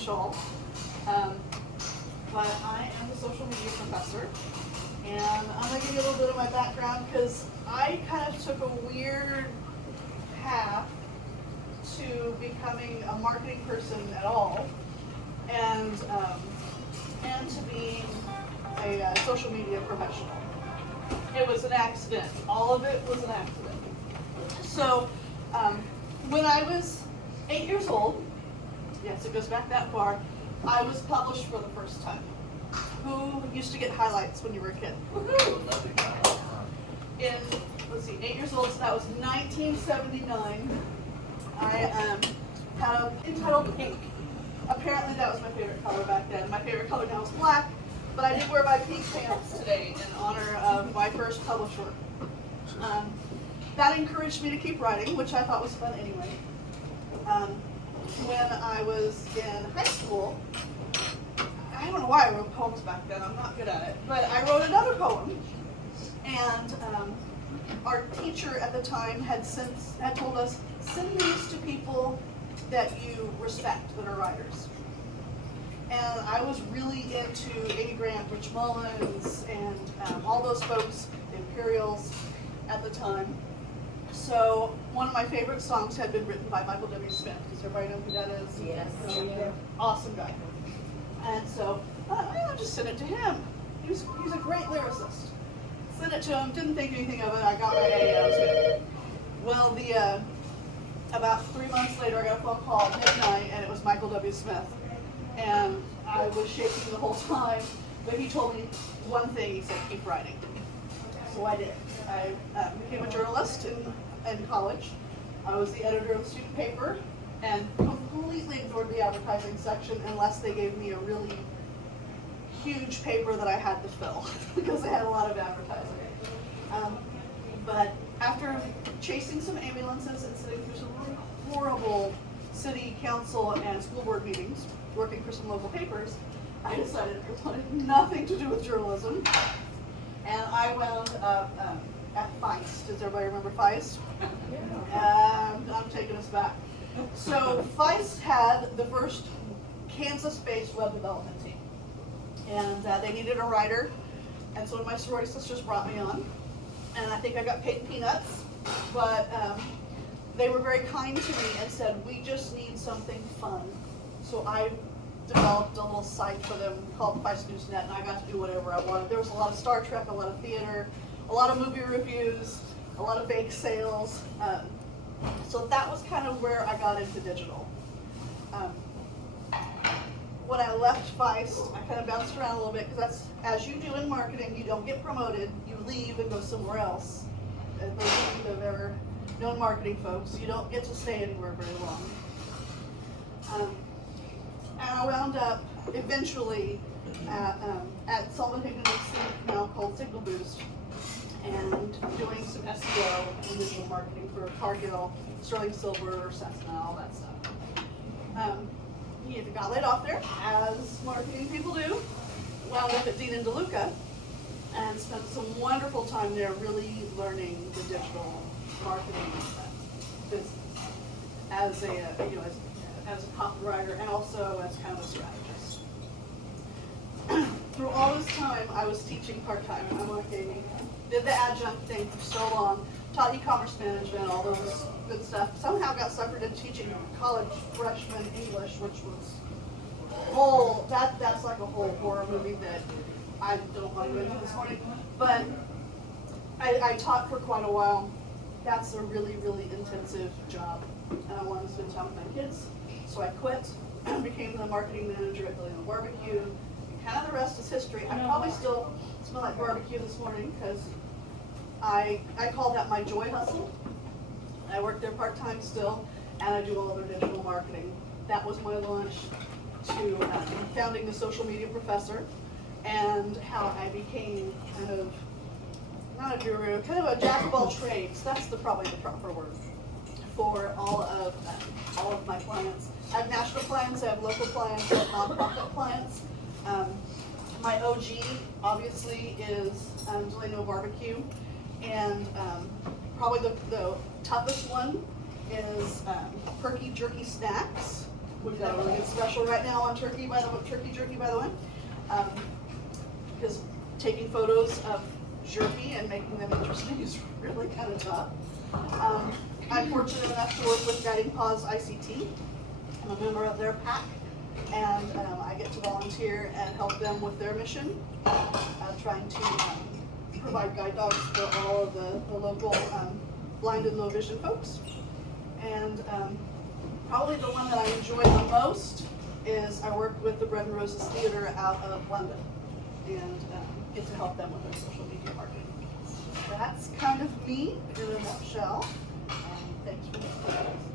confidential. But I am the social media professor, and I'm going to give you a little bit of my background because I kind of took a weird path to becoming a marketing person at all, and to being a social media professional. It was an accident. All of it was an accident. So when I was 8 years old, yes, it goes back that far, I was published for the first time. Who used to get highlights when you were a kid? In, let's see, 8 years old, so that was 1979. I had an entitled Pink. Apparently that was my favorite color back then. My favorite color now is black, but I did wear my pink pants today in honor of my first published work. That encouraged me to keep writing, which I thought was fun anyway. When I was in high school, I don't know why I wrote poems back then, I'm not good at it, but I wrote another poem, and our teacher at the time had told us, send these to people that you respect that are writers. And I was really into Amy Grant, Rich Mullins, and all those folks, the Imperials at the time. So one of my favorite songs had been written by Michael W. Smith. Does everybody know who that is? Yes. Awesome guy. And so I'll just send it to him. He's a great lyricist. Sent it to him, didn't think anything of it. I got my A, I was good. Well, about 3 months later, I got a phone call at midnight, and it was Michael W. Smith. And I was shaking the whole time, but he told me one thing. He said, keep writing. So I did. I became a journalist in college. I was the editor of the student paper and completely ignored the advertising section unless they gave me a really huge paper that I had to fill because they had a lot of advertising. But after chasing some ambulances and sitting through some really horrible city council and school board meetings, working for some local papers, I decided I wanted nothing to do with journalism. And I wound up at Feist. Does everybody remember Feist? I'm taking us back. So Feist had the first Kansas-based web development team. And they needed a writer. And so one of my sorority sisters brought me on. And I think I got paid peanuts. But they were very kind to me and said, we just need something fun. So I developed a little site for them called Feist Newsnet, and I got to do whatever I wanted. There was a lot of Star Trek, a lot of theater, a lot of movie reviews, a lot of bake sales. So that was kind of where I got into digital. When I left Feist, I kind of bounced around a little bit because that's, as you do in marketing, you don't get promoted, you leave and go somewhere else. And those of you that have ever known marketing folks, you don't get to stay anywhere very long. And I wound up eventually at Sullivan Higdon, now called Signal Boost, and doing some SEO and digital marketing for Cargill, Sterling Silver, Cessna, all that stuff. He either got laid off there, as marketing people do, wound up at Dean and DeLuca, and spent some wonderful time there really learning the digital marketing business as a copywriter and also as kind of a strategist. Through all this time, I was teaching part-time. I'm like Amy. Did the adjunct thing for so long, taught e-commerce management, all those good stuff. Somehow got suckered into teaching college freshman English, which was that's like a whole horror movie that I don't want to go into this morning. But I taught for quite a while. That's a really, really intensive job, and I wanted to spend time with my kids. So I quit and became the marketing manager at Billy the Barbecue. And kind of the rest is history. I probably still smell like barbecue this morning because I call that my joy hustle. I work there part-time still, and I do all their digital marketing. That was my launch to founding the Social Media Professor, and how I became kind of, not a guru, kind of a jack of all trades. That's probably the proper word for all of my clients. I have national clients, I have local clients, I have nonprofit clients. My OG, obviously, is Delano Barbecue, and probably the toughest one is Perky Jerky Snacks. We've got a really good special right now on turkey jerky, by the way. Because taking photos of jerky and making them interesting is really kind of tough. I'm fortunate enough to work with Guiding Paws ICT. I'm a member of their pack, and I get to volunteer and help them with their mission, trying to provide guide dogs for all of the local blind and low vision folks. And probably the one that I enjoy the most is I work with the Bread and Roses Theatre out of London, and get to help them with their social media marketing. That's kind of me in a nutshell. Thanks for listening.